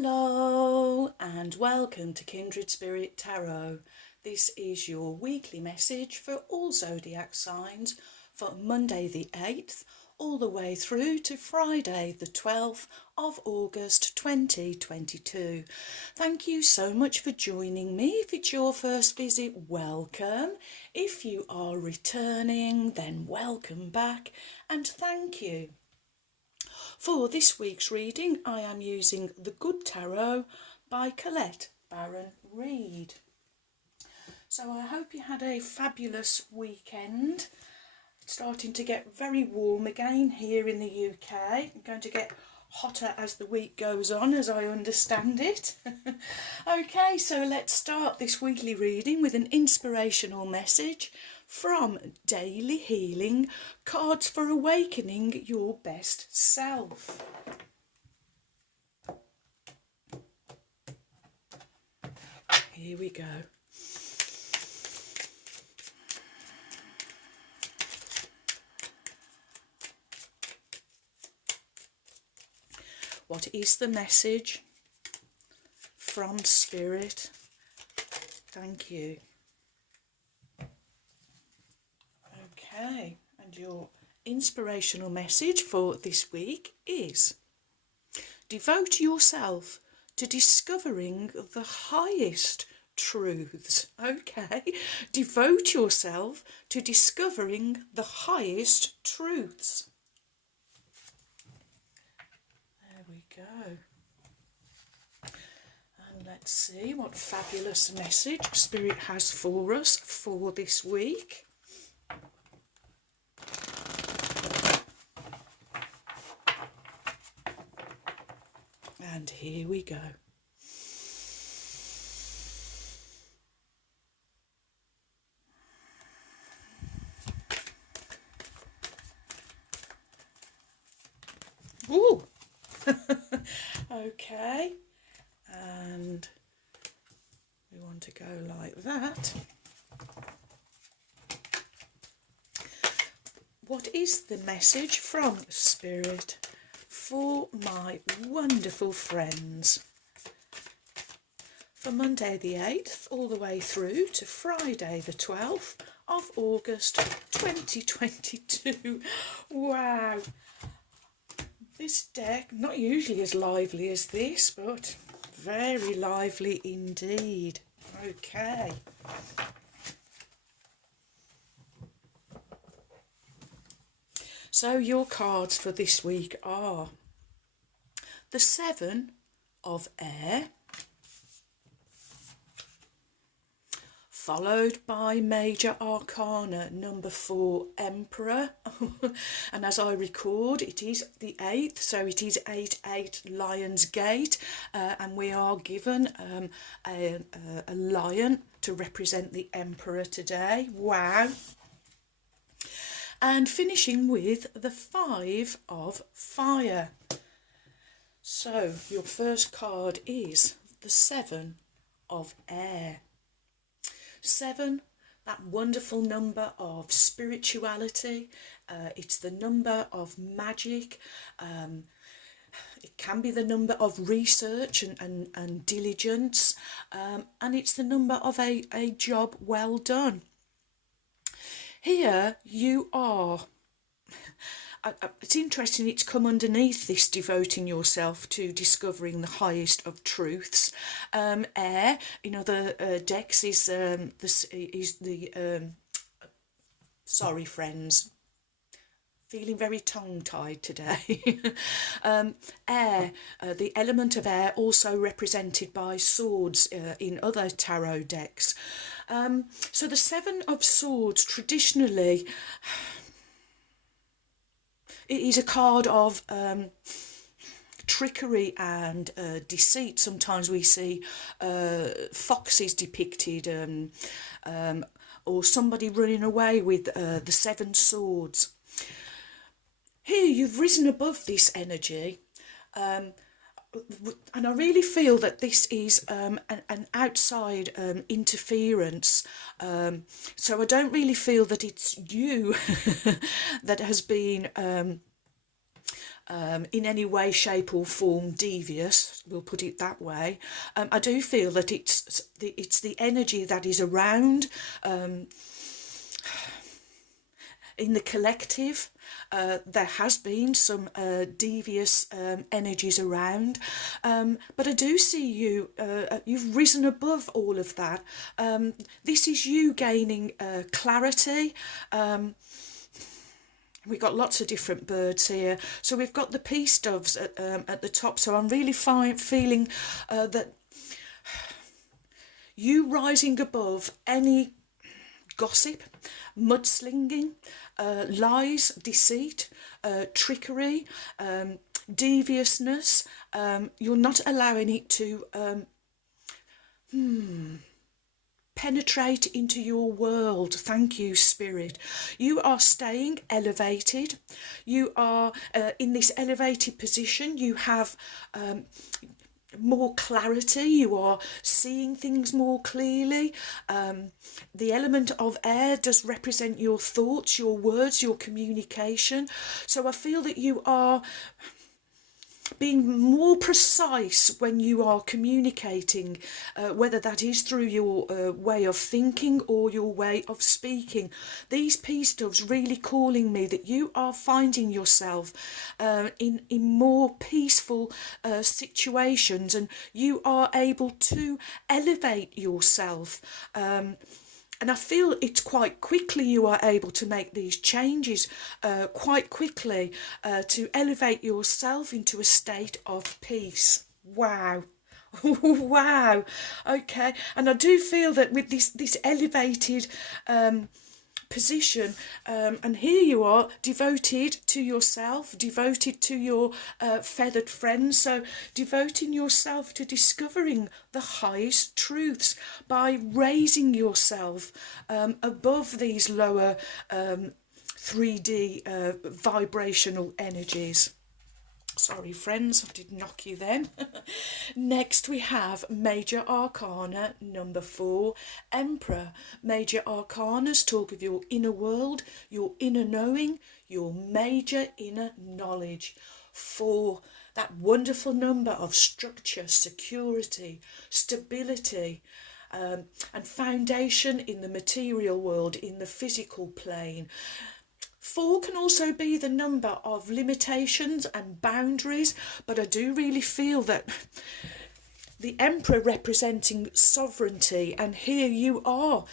Hello and welcome to Kindred Spirit Tarot. This is your weekly message for all zodiac signs for Monday the 8th all the way through to Friday the 12th of August 2022. Thank you so much for joining me. If it's your first visit, welcome. If you are returning, then welcome back and thank you. For this week's reading, I am using The Good Tarot by Colette Baron Reid. So I hope you had a fabulous weekend. It's starting to get very warm again here in the UK. I'm going to get hotter as the week goes on, as I understand it. Okay, so let's start this weekly reading with an inspirational message from Daily Healing, Cards for Awakening Your Best Self. Here we go. What is the message from Spirit? Thank you. Okay, and your inspirational message for this week is: devote yourself to discovering the highest truths. Okay, devote yourself to discovering the highest truths. There we go. And let's see what fabulous message Spirit has for us for this week. And here we go. Ooh. Okay. And we want to go like that. What is the message from Spirit for my wonderful friends for Monday the 8th all the way through to Friday the 12th of August 2022? Wow, this deck, not usually as lively as this, but very lively indeed. Okay. So your cards for this week are the 7 of Air, followed by Major Arcana number 4, Emperor. And as I record, it is the 8th, so it is 8-8 Lion's Gate, and we are given a lion to represent the Emperor today. Wow. And finishing with the 5 of Fire. So your first card is the 7 of Air. 7, that wonderful number of spirituality. It's the number of magic. It can be the number of research and diligence. And it's the number of a job well done. Here you are. It's interesting, it's come underneath this devoting yourself to discovering the highest of truths. Air, in other decks, is the sorry friends, feeling very tongue-tied today. Air, the element of air, also represented by swords in other tarot decks. So the 7 of Swords, traditionally, it is a card of trickery and deceit. Sometimes we see foxes depicted, or somebody running away with the 7 swords. Here you've risen above this energy, and I really feel that this is an outside interference. So I don't really feel that it's you that has been in any way, shape or form devious, we'll put it that way. I do feel that it's the energy that is around in the collective. There has been some devious energies around, but I do see you, you've risen above all of that. This is you gaining clarity. We've got lots of different birds here. So we've got the peace doves at the top. So I'm really feeling that you rising above any gossip, mudslinging, lies, deceit, trickery, deviousness. You're not allowing it to penetrate into your world. Thank you, Spirit. You are staying elevated. You are in this elevated position. You have more clarity. You are seeing things more clearly. The element of air does represent your thoughts, your words, your communication. So I feel that you are being more precise when you are communicating, whether that is through your way of thinking or your way of speaking. These peace doves really calling me that you are finding yourself in more peaceful situations, and you are able to elevate yourself. And I feel it's quite quickly you are able to make these changes quite quickly to elevate yourself into a state of peace. Wow. Wow. Okay. And I do feel that with this elevated position, and here you are, devoted to yourself, devoted to your feathered friends, so devoting yourself to discovering the highest truths by raising yourself above these lower 3D vibrational energies. Sorry, friends, I did knock you then. Next, we have Major Arcana number 4, Emperor. Major Arcanas talk of your inner world, your inner knowing, your major inner knowledge. 4, that wonderful number of structure, security, stability, and foundation in the material world, in the physical plane. 4 can also be the number of limitations and boundaries, but I do really feel that the Emperor representing sovereignty, and here you are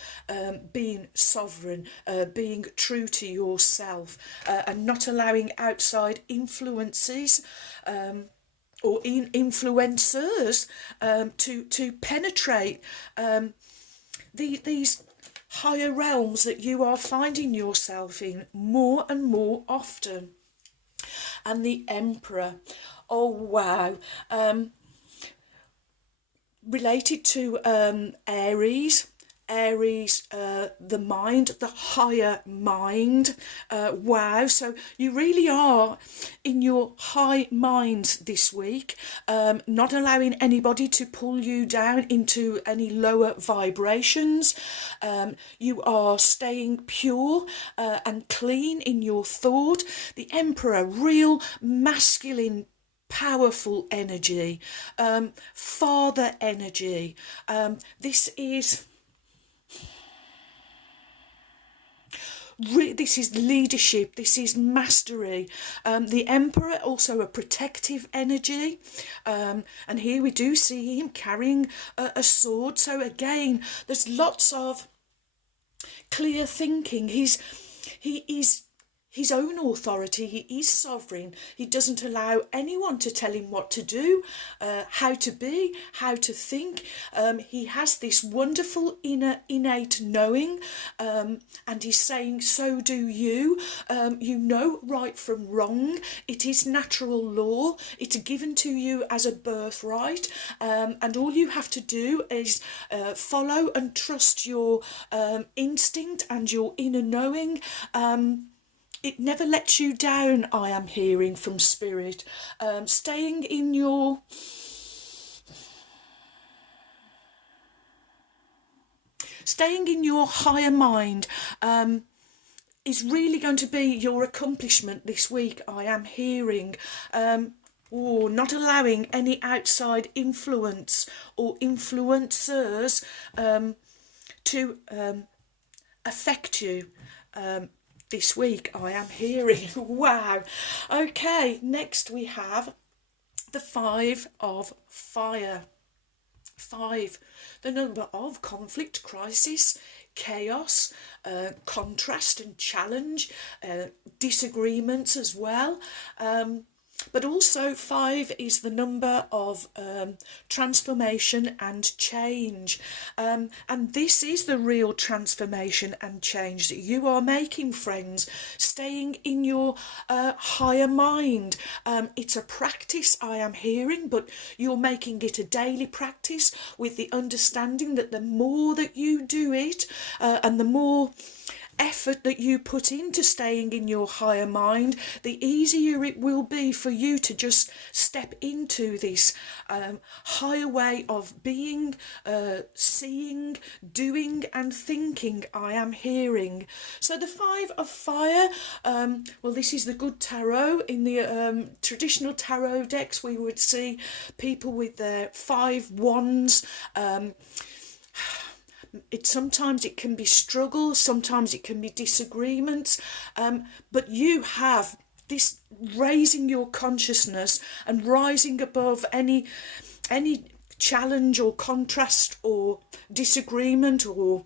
being sovereign, being true to yourself, and not allowing outside influences or influencers to penetrate these higher realms that you are finding yourself in more and more often. And the Emperor, oh wow, related to Aries, the mind, the higher mind. Wow, so you really are in your high mind this week, not allowing anybody to pull you down into any lower vibrations. You are staying pure and clean in your thought. The Emperor, real masculine, powerful energy, father energy. This is leadership, this is mastery. The Emperor, also a protective energy, and here we do see him carrying a sword. So again, there's lots of clear thinking. He is his own authority. He is sovereign. He doesn't allow anyone to tell him what to do, how to be, how to think. He has this wonderful innate knowing, and he's saying, so do you. You know right from wrong. It is natural law. It's given to you as a birthright, and all you have to do is follow and trust your instinct and your inner knowing. It never lets you down, I am hearing from Spirit. Staying in your higher mind, is really going to be your accomplishment this week, I am hearing. Not allowing any outside influence or influencers to affect you this week, I am hearing. Wow. Okay, next we have the 5 of Fire. 5, the number of conflict, crisis, chaos, contrast and challenge, disagreements as well. But also 5 is the number of transformation and change. And this is the real transformation and change that you are making, friends, staying in your higher mind. It's a practice, I am hearing, but you're making it a daily practice with the understanding that the more that you do it and the more effort that you put into staying in your higher mind, the easier it will be for you to just step into this higher way of being, seeing, doing and thinking, I am hearing. So the 5 of Fire, well, this is the good tarot. In the traditional tarot decks, we would see people with their 5 wands. Sometimes it can be struggle, sometimes it can be disagreements, but you have this raising your consciousness and rising above any challenge or contrast or disagreement or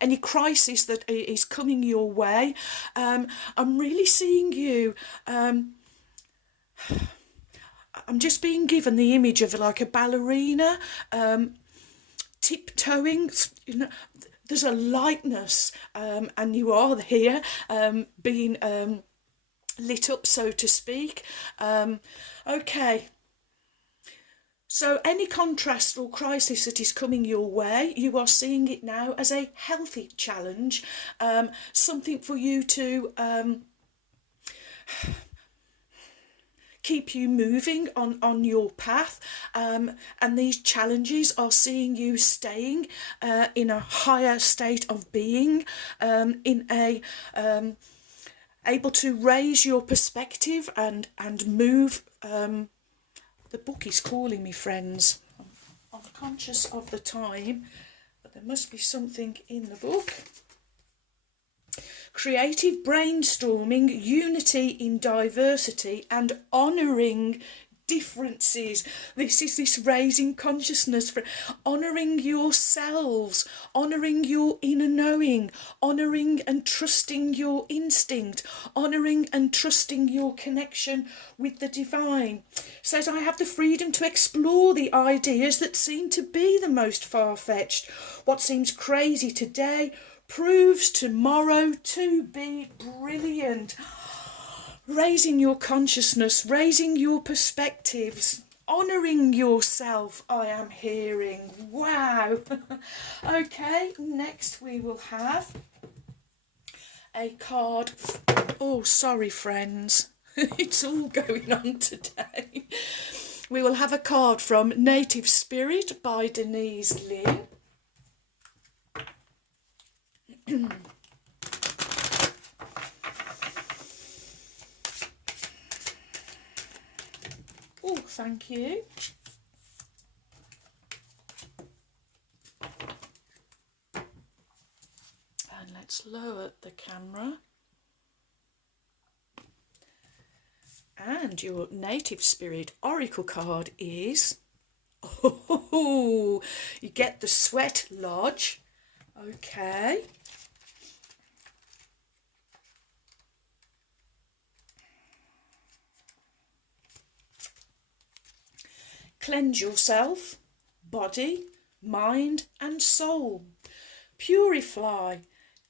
any crisis that is coming your way. I'm really seeing you. I'm just being given the image of like a ballerina tiptoeing. You know, there's a lightness, and you are here being lit up, so to speak. Okay. So any contrast or crisis that is coming your way, you are seeing it now as a healthy challenge, something for you to keep you moving on your path, and these challenges are seeing you staying in a higher state of being, in a able to raise your perspective and move. The book is calling me, friends. I'm conscious of the time, but there must be something in the book. Creative brainstorming, unity in diversity and honouring differences. This is this raising consciousness for honouring yourselves, honouring your inner knowing, honouring and trusting your instinct, honouring and trusting your connection with the divine. Says, I have the freedom to explore the ideas that seem to be the most far-fetched. What seems crazy today proves tomorrow to be brilliant. Raising your consciousness, raising your perspectives, honouring yourself, I am hearing. Wow. Okay, next we will have a card. Oh, sorry, friends. It's all going on today. We will have a card from Native Spirit by Denise Lynn. Oh, thank you. And let's lower the camera. And your Native Spirit Oracle card is, oh, you get the Sweat Lodge. Okay. Cleanse yourself, body, mind and soul. Purify,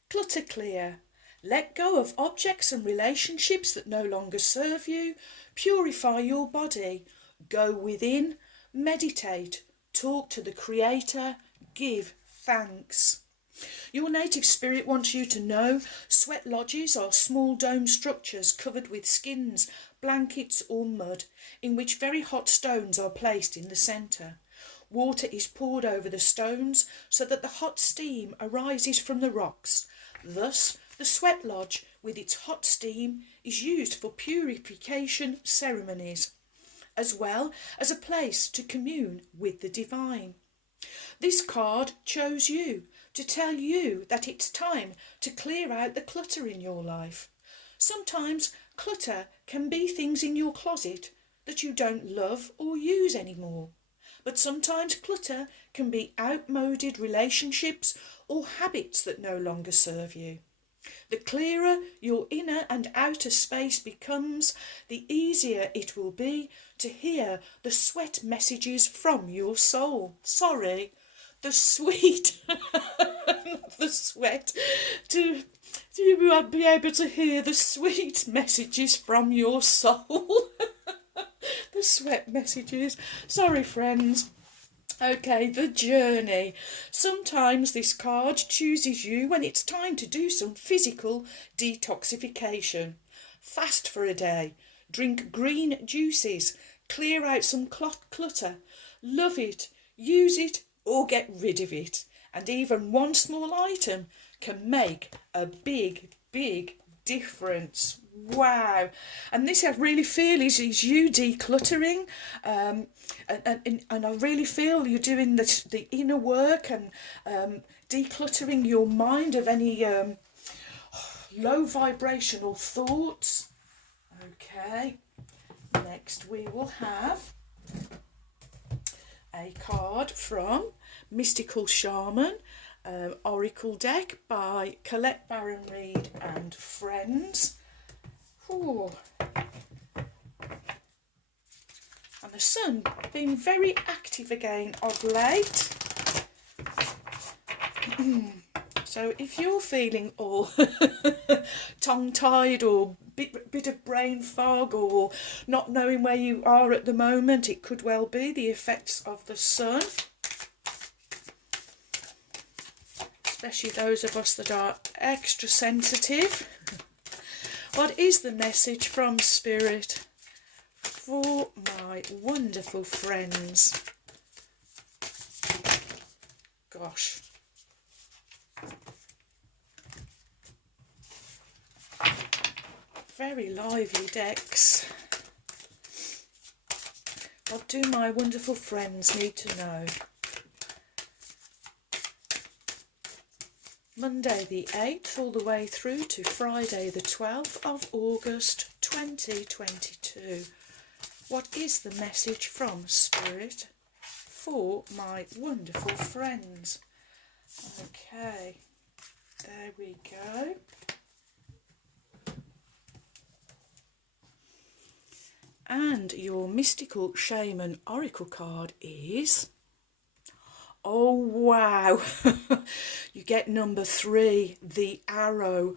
clutter clear. Let go of objects and relationships that no longer serve you. Purify your body. Go within, meditate, talk to the Creator, give thanks. Your Native Spirit wants you to know sweat lodges are small dome structures covered with skins, blankets or mud, in which very hot stones are placed in the centre. Water is poured over the stones so that the hot steam arises from the rocks. Thus, the sweat lodge with its hot steam is used for purification ceremonies, as well as a place to commune with the divine. This card chose you to tell you that it's time to clear out the clutter in your life. Sometimes clutter can be things in your closet that you don't love or use anymore. But sometimes clutter can be outmoded relationships or habits that no longer serve you. The clearer your inner and outer space becomes, the easier it will be to hear the sweat messages from your soul. Sorry, the sweet, not the sweat. To be able to hear the sweet messages from your soul. The sweat messages. Sorry, friends. Okay, the journey. Sometimes this card chooses you when it's time to do some physical detoxification. Fast for a day. Drink green juices. Clear out some clutter. Love it, use it, or get rid of it. And even one small item can make a big, big difference. Wow. And this I really feel is you decluttering, and I really feel you're doing the inner work and decluttering your mind of any low vibrational thoughts. Okay, next we will have a card from Mystical Shaman Oracle deck by Colette Baron Reid and friends. Ooh. And the sun being very active again of late. So if you're feeling all tongue-tied or bit of brain fog or not knowing where you are at the moment, it could well be the effects of the sun. Especially those of us that are extra sensitive. What is the message from Spirit for my wonderful friends? Gosh. Very lively decks. What do my wonderful friends need to know? Monday the 8th all the way through to Friday the 12th of August 2022. What is the message from Spirit for my wonderful friends? Okay, there we go. And your Mystical Shaman Oracle card is... Oh, wow. You get number 3, the arrow,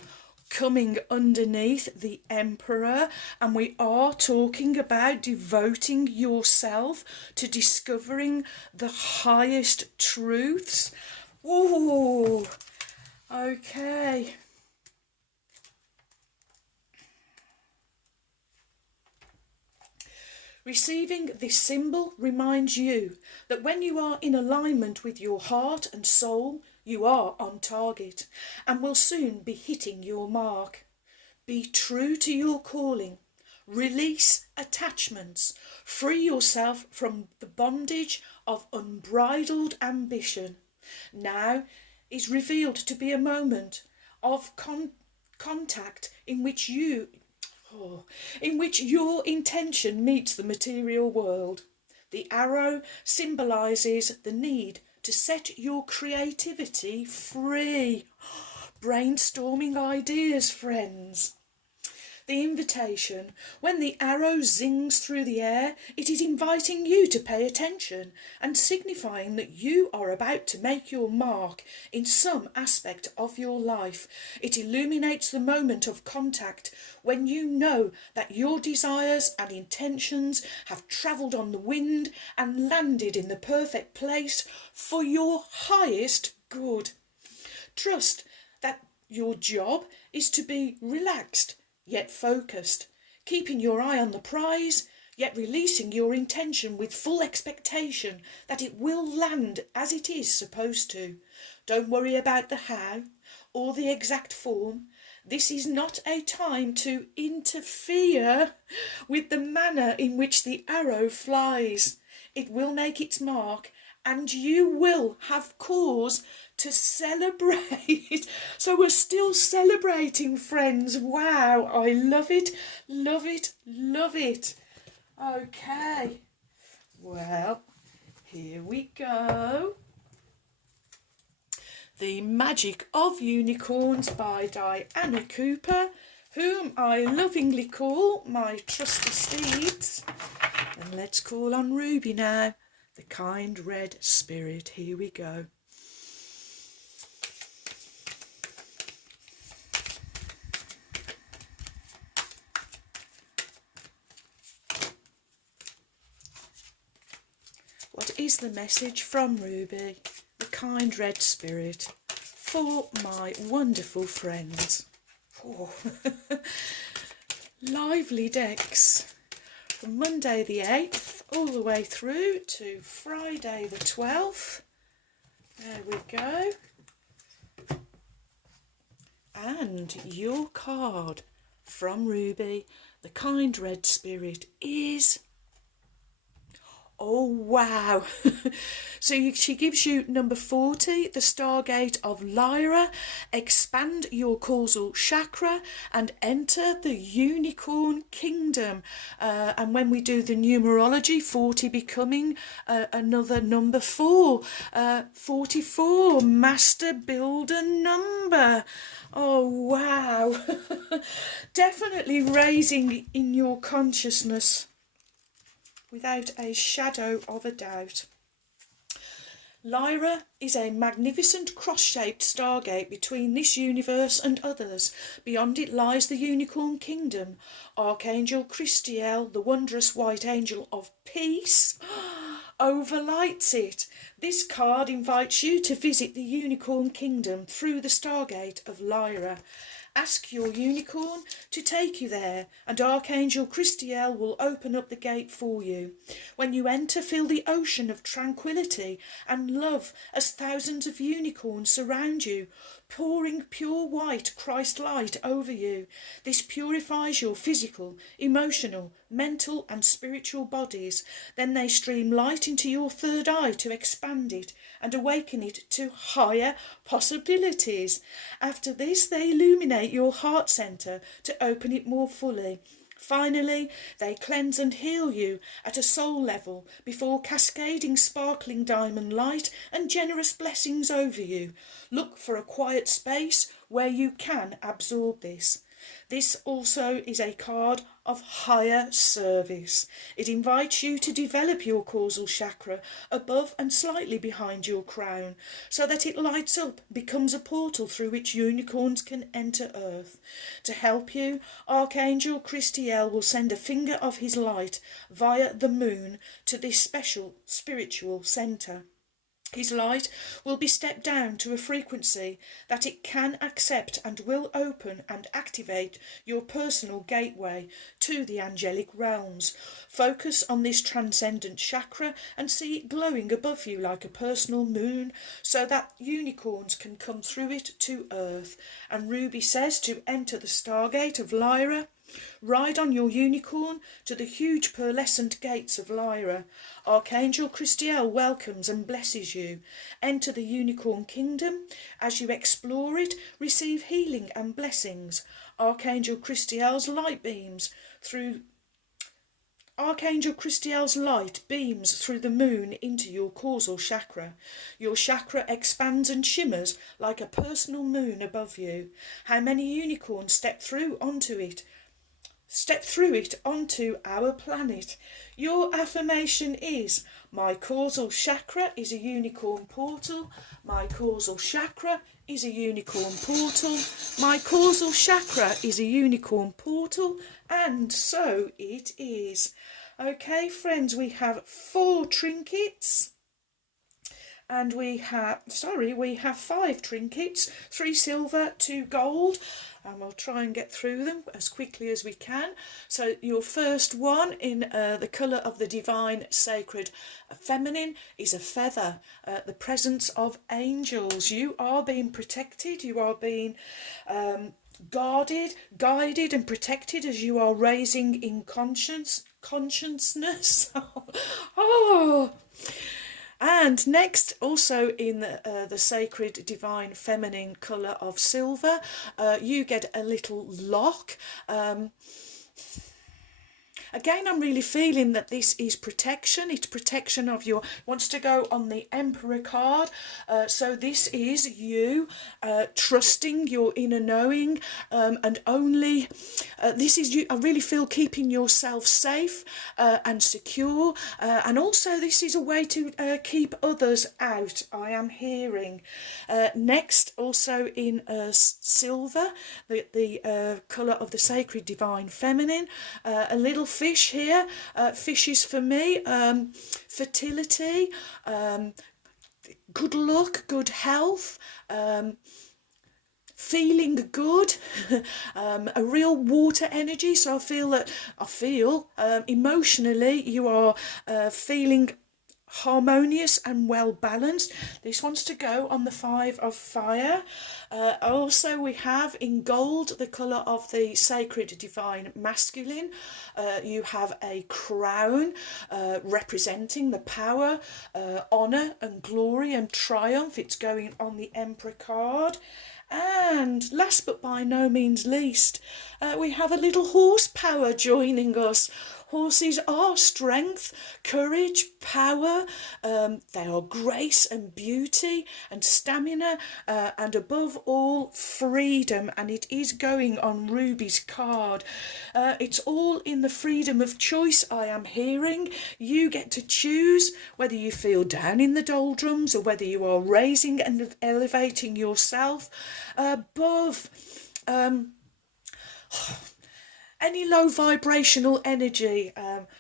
coming underneath the Emperor. And we are talking about devoting yourself to discovering the highest truths. Ooh, okay. Receiving this symbol reminds you that when you are in alignment with your heart and soul, you are on target and will soon be hitting your mark. Be true to your calling. Release attachments. Free yourself from the bondage of unbridled ambition. Now is revealed to be a moment of contact in which your intention meets the material world. The arrow symbolises the need to set your creativity free. Brainstorming ideas, friends. The invitation, when the arrow zings through the air, it is inviting you to pay attention and signifying that you are about to make your mark in some aspect of your life. It illuminates the moment of contact when you know that your desires and intentions have travelled on the wind and landed in the perfect place for your highest good. Trust that your job is to be relaxed, yet focused, keeping your eye on the prize, yet releasing your intention with full expectation that it will land as it is supposed to. Don't worry about the how or the exact form. This is not a time to interfere with the manner in which the arrow flies. It will make its mark, and you will have cause to celebrate. So we're still celebrating, friends. Wow, I love it, love it, love it. Okay, well, here we go. The Magic of Unicorns by Diana Cooper, whom I lovingly call my trusty steeds. And let's call on Ruby now, the kind red spirit. Here we go. What is the message from Ruby, the kind red spirit, for my wonderful friends? Oh. Lively decks from Monday the 8th all the way through to Friday the 12th. There we go. And your card from Ruby, the kind red spirit, is... oh, wow. So she gives you number 40, the Stargate of Lyra. Expand your causal chakra and enter the unicorn kingdom. And when we do the numerology, 40 becoming another number 4. 44, master builder number. Oh, wow. Definitely raising in your consciousness, without a shadow of a doubt. Lyra is a magnificent cross-shaped stargate between this universe and others. Beyond it lies the Unicorn Kingdom. Archangel Christiel, the wondrous white angel of peace, overlights it. This card invites you to visit the Unicorn Kingdom through the Stargate of Lyra. Ask your unicorn to take you there, and Archangel Christiel will open up the gate for you. When you enter, feel the ocean of tranquility and love as thousands of unicorns surround you, pouring pure white Christ light over you. This purifies your physical, emotional, mental and spiritual bodies. Then they stream light into your third eye to expand it and awaken it to higher possibilities. After this, they illuminate your heart centre to open it more fully. Finally, they cleanse and heal you at a soul level before cascading sparkling diamond light and generous blessings over you. Look for a quiet space where you can absorb this. This also is a card of higher service. It invites you to develop your causal chakra above and slightly behind your crown, so that it lights up, becomes a portal through which unicorns can enter Earth. To help you, Archangel Christiel will send a finger of his light via the moon to this special spiritual centre. His light will be stepped down to a frequency that it can accept and will open and activate your personal gateway to the angelic realms. Focus on this transcendent chakra and see it glowing above you like a personal moon, so that unicorns can come through it to Earth. And Ruby says to enter the Stargate of Lyra. Ride on your unicorn to the huge pearlescent gates of Lyra. Archangel Christiel welcomes and blesses you. Enter the Unicorn Kingdom. As you explore it, receive healing and blessings. Archangel Christiel's light beams through the moon into your causal chakra. Your chakra expands and shimmers like a personal moon above you. How many unicorns step through it onto our planet? Your affirmation is: my causal chakra is a unicorn portal. My causal chakra is a unicorn portal. My causal chakra is a unicorn portal. And so it is. Okay, friends, we have 4 trinkets. And we have 5 trinkets, 3 silver, 2 gold. and we'll try and get through them as quickly as we can. So your first one in the colour of the divine sacred feminine is a feather, the presence of angels. You are being protected, you are being guarded, guided and protected as you are raising in consciousness. Oh. And next, also in the sacred divine feminine colour of silver, you get a little lock. Again, I'm really feeling that this is protection. It's protection of your, wants to go on the Emperor card. So this is you trusting your inner knowing, and only, this is you, I really feel, keeping yourself safe and secure. And also this is a way to keep others out, I am hearing. Next, also in silver, the colour of the sacred divine feminine, a little fish here. Fish is for me fertility, good luck, good health, feeling good, a real water energy. So I feel emotionally you are feeling harmonious and well balanced. This wants to go on the 5 of fire. Also we have in gold the colour of the sacred divine masculine. You have a crown representing the power, honour and glory and triumph. It's going on the Emperor card. And last but by no means least, we have a little horsepower joining us. Horses are strength, courage, power. They are grace and beauty and stamina, and above all, freedom. And it is going on Ruby's card. It's all in the freedom of choice, I am hearing. You get to choose whether you feel down in the doldrums or whether you are raising and elevating yourself above any low vibrational energy,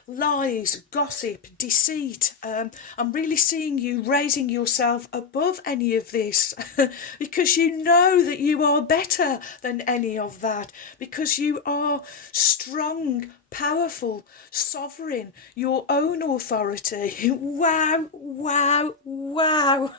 lies, gossip, deceit. I'm really seeing you raising yourself above any of this because you know that you are better than any of that, because you are strong, powerful, sovereign, your own authority. Wow, wow, wow.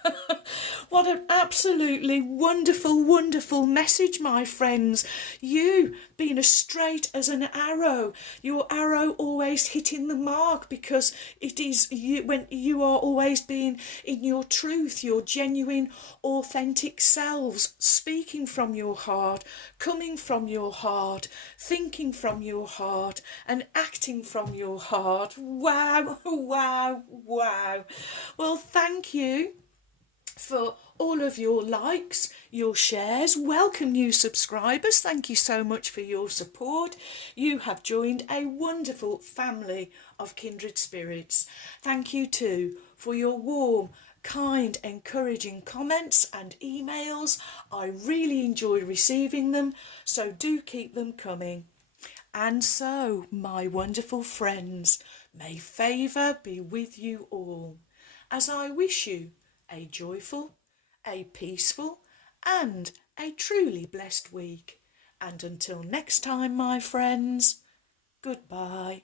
What an absolutely wonderful, wonderful message, my friends. You being as straight as an arrow, your arrow always hitting the mark, because it is you, when you are always being in your truth, your genuine, authentic selves, speaking from your heart, coming from your heart, thinking from your heart, and acting from your heart. Wow, wow, wow. Well, thank you for all of your likes, your shares. Welcome new subscribers. Thank you so much for your support. You have joined a wonderful family of kindred spirits. Thank you too for your warm, kind, encouraging comments and emails. I really enjoy receiving them, so do keep them coming. And so, my wonderful friends, may favour be with you all, as I wish you a joyful, a peaceful, and a truly blessed week. And until next time, my friends, goodbye.